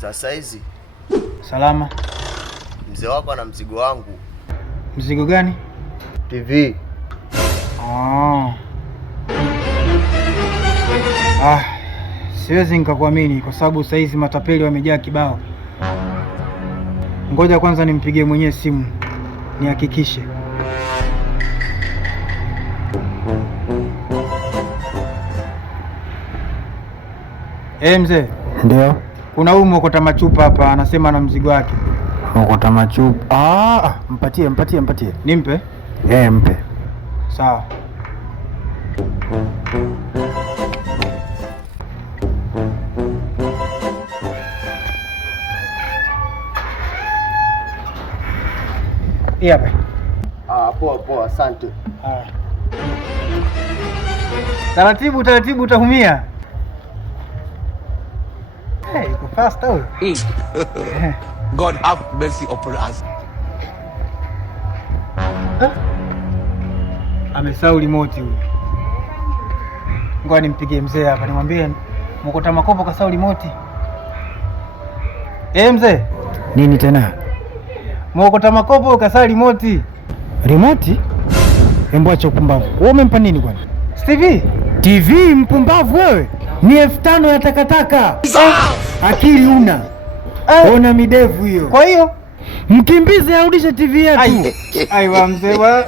Sasa hizi salama. Mzee wako ana mzigo wangu. Mzigo gani? TV. Siwezi nikakuamini kwa sababu saa hizi matapeli wamejaa kibao. Ngoja kwanza nimpigie mwenyewe simu nihakikishe. Mzee. Ndio. Kuna huyu mwokota machupa hapa anasema na mzigo wake. Mwokota machupa. Mpatie. Nimpe? Mpe. Sawa. Hapa. Poa, asante. Taratibu utaumia. Iko fast au? God have mercy upon us. Amesahau remote huyu. Ngoja nimpigie mzee hapa nimwambie mwokota makopo kasahau remote. Mzee. Nini tena? Mwokota makopo kasahau remote. Remote? Embo acha upumbavu. Wewe umempa nini kwani? Stevie, TV mpumbavu wewe. Ni 5,000 ya takataka. Akili una. Ona midevu hiyo. Kwa hiyo mkimbize arudishe TV yetu. Aiwa mzee wa